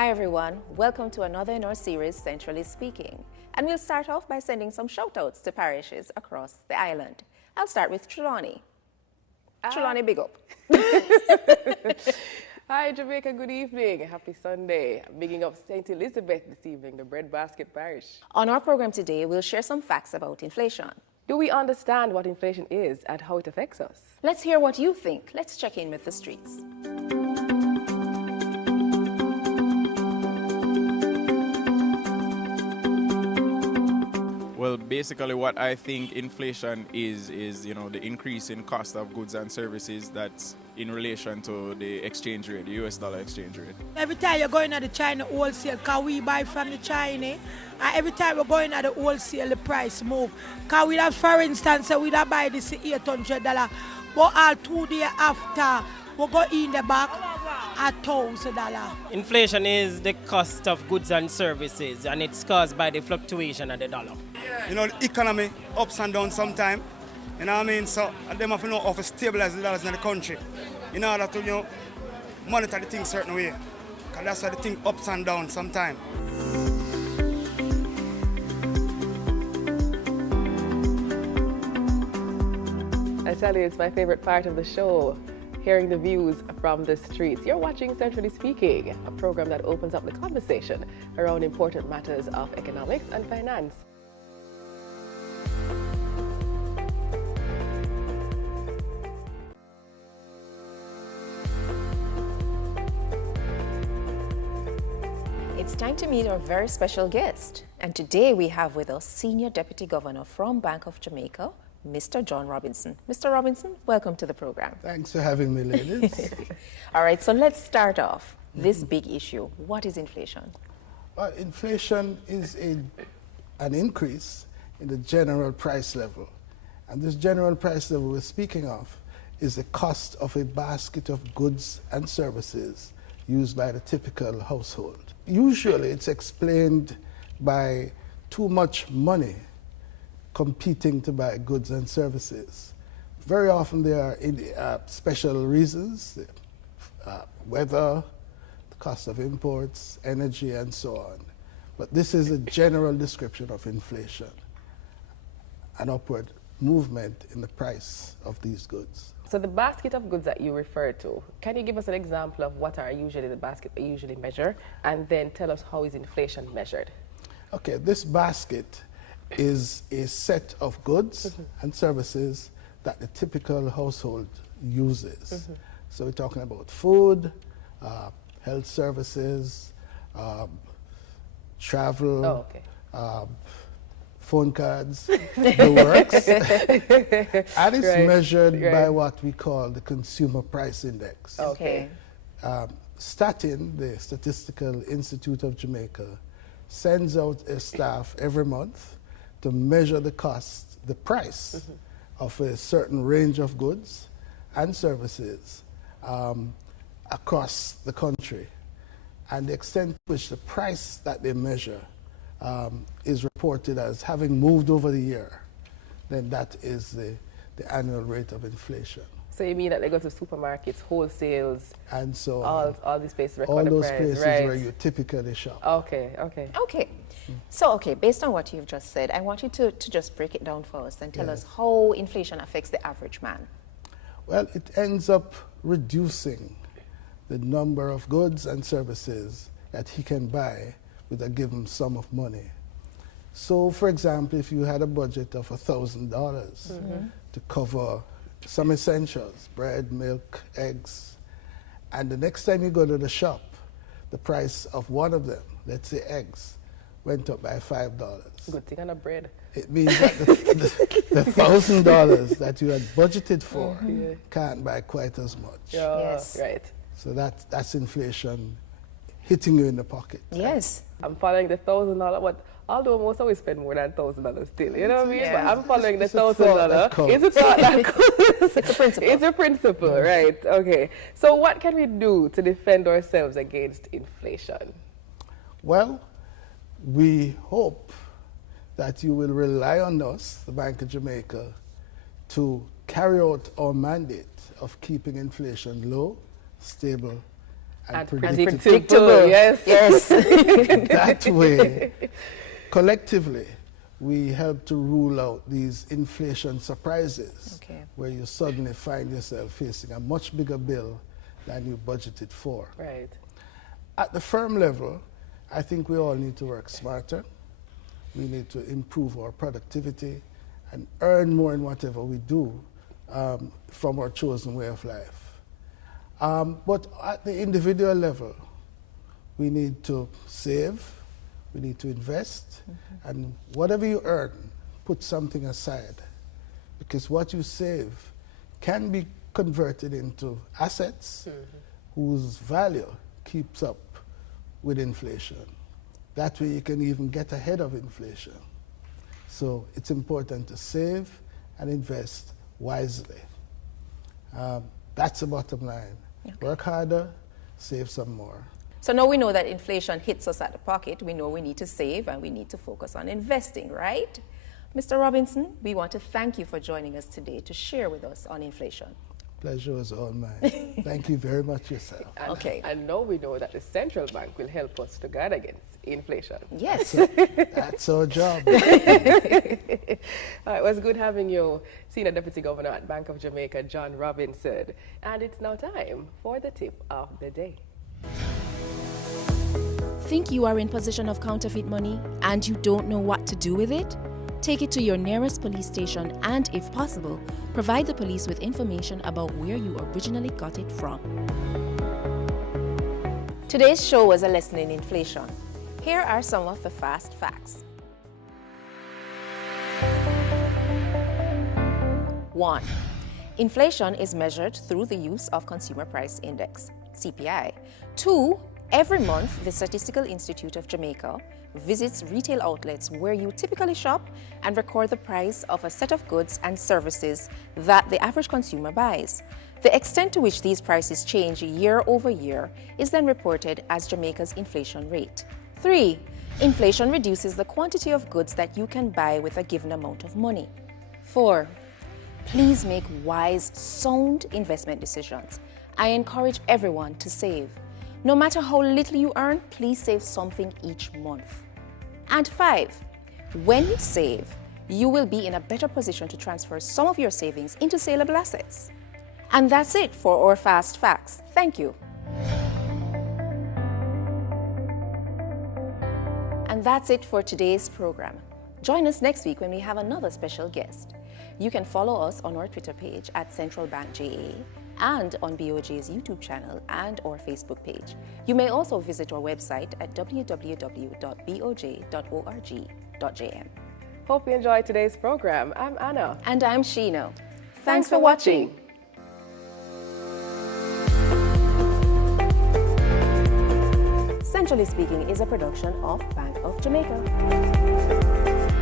Hi everyone, welcome to another in our series, Centrally Speaking. And we'll start off by sending some shout-outs to parishes across the island. I'll start with Trelawney. Trelawney, big up. Hi Jamaica, good evening. Happy Sunday. I'm bigging up St. Elizabeth this evening, the Breadbasket Parish. On our program today, we'll share some facts about inflation. Do we understand what inflation is and how it affects us? Let's hear what you think. Let's check in with the streets. Well, basically what I think inflation is the increase in cost of goods and services that's in relation to the exchange rate, the US dollar exchange rate. Every time you're going at the China wholesale, can we buy from the China? And every time we're going at the wholesale, the price move. Can we have, for instance, we don't buy this $800, but all 2 days after, we go in the back at $1,000. Inflation is the cost of goods and services, and it's caused by the fluctuation of the dollar. You know, the economy ups and downs sometimes. You know what I mean? So them have to know how to stabilize the dollars in the country in order to, monitor the thing certain way. Because that's why the thing ups and downs sometimes. I tell you, it's my favorite part of the show, hearing the views from the streets. You're watching Centrally Speaking, a program that opens up the conversation around important matters of economics and finance. It's time to meet our very special guest. And today we have with us Senior Deputy Governor from Bank of Jamaica, Mr. John Robinson. Mr. Robinson, welcome to the program. Thanks for having me, ladies. All right, so let's start off this big issue. What is inflation? Inflation is an increase in the general price level. And this general price level we're speaking of is the cost of a basket of goods and services used by the typical household. Usually it's explained by too much money competing to buy goods and services. Very often there are special reasons, weather, the cost of imports, energy, and so on. But this is a general description of inflation, an upward movement in the price of these goods. So the basket of goods that you refer to, can you give us an example of what are usually the basket we usually measure, and then tell us how is inflation measured? Okay, this basket is a set of goods and services that the typical household uses. So we're talking about food, health services, travel, phone cards, the works. And it's measured by what we call the Consumer Price Index. Okay. Statin, the Statistical Institute of Jamaica, sends out a staff every month to measure the cost, the price of a certain range of goods and services across the country. And the extent to which the price that they measure is reported as having moved over the year, then that is the annual rate of inflation. So you mean that they go to supermarkets, wholesales, and so all these places record all the those price, places right? where you typically shop. Okay. Okay. So, based on what you've just said, I want you to just break it down for us and tell us how inflation affects the average man. Well, it ends up reducing the number of goods and services that he can buy with a given sum of money. So, for example, if you had a budget of $1,000 to cover some essentials, bread, milk, eggs, and the next time you go to the shop, the price of one of them, let's say eggs, went up by $5. Good thing on a bread. It means that the $1,000 that you had budgeted for can't buy quite as much. Yes. Right. So that's inflation hitting you in the pocket. Yes. I'm following the $1,000, but although most always spend more than $1,000 still, you know what I mean? Yeah. But I'm following the It's a thought that $1,000. counts. It's a thought that counts. It's a principle. It's a principle, right? Okay. So what can we do to defend ourselves against inflation? Well, we hope that you will rely on us, the Bank of Jamaica, to carry out our mandate of keeping inflation low, stable, And predictable. predictable, yes. Yes. That way, collectively, we help to rule out these inflation surprises Okay. where you suddenly find yourself facing a much bigger bill than you budgeted for. Right. At the firm level, I think we all need to work smarter. We need to improve our productivity and earn more in whatever we do from our chosen way of life. But at the individual level, we need to save, we need to invest, and whatever you earn, put something aside. Because what you save can be converted into assets whose value keeps up with inflation. That way you can even get ahead of inflation. So it's important to save and invest wisely. That's the bottom line. Okay. Work harder, save some more. So now we know that inflation hits us at the pocket. We know we need to save and we need to focus on investing, right? Mr. Robinson, we want to thank you for joining us today to share with us on inflation. Pleasure is all mine. Thank you very much yourself. And, Okay. And now we know that the central bank will help us to guard against inflation. Yes. That's our job. It was good having you, Senior Deputy Governor at Bank of Jamaica, John Robinson. And it's now time for the tip of the day. Think you are in possession of counterfeit money and you don't know what to do with it? Take it to your nearest police station and, if possible, provide the police with information about where you originally got it from. Today's show was a lesson in inflation. Here are some of the fast facts. 1. Inflation is measured through the use of Consumer Price Index, CPI. 2. Every month, the Statistical Institute of Jamaica visits retail outlets where you typically shop and record the price of a set of goods and services that the average consumer buys. The extent to which these prices change year over year is then reported as Jamaica's inflation rate. 3. Inflation reduces the quantity of goods that you can buy with a given amount of money. 4. Please make wise, sound investment decisions. I encourage everyone to save. No matter how little you earn, please save something each month. And 5, when you save, you will be in a better position to transfer some of your savings into saleable assets. And that's it for our Fast Facts. Thank you. And that's it for today's program. Join us next week when we have another special guest. You can follow us on our Twitter page at Central Bank JA and on BOJ's YouTube channel and our Facebook page. You may also visit our website at www.boj.org.jm. Hope you enjoyed today's program. I'm Anna. And I'm Sheena. Thanks for watching. Centrally Speaking is a production of Bank of Jamaica.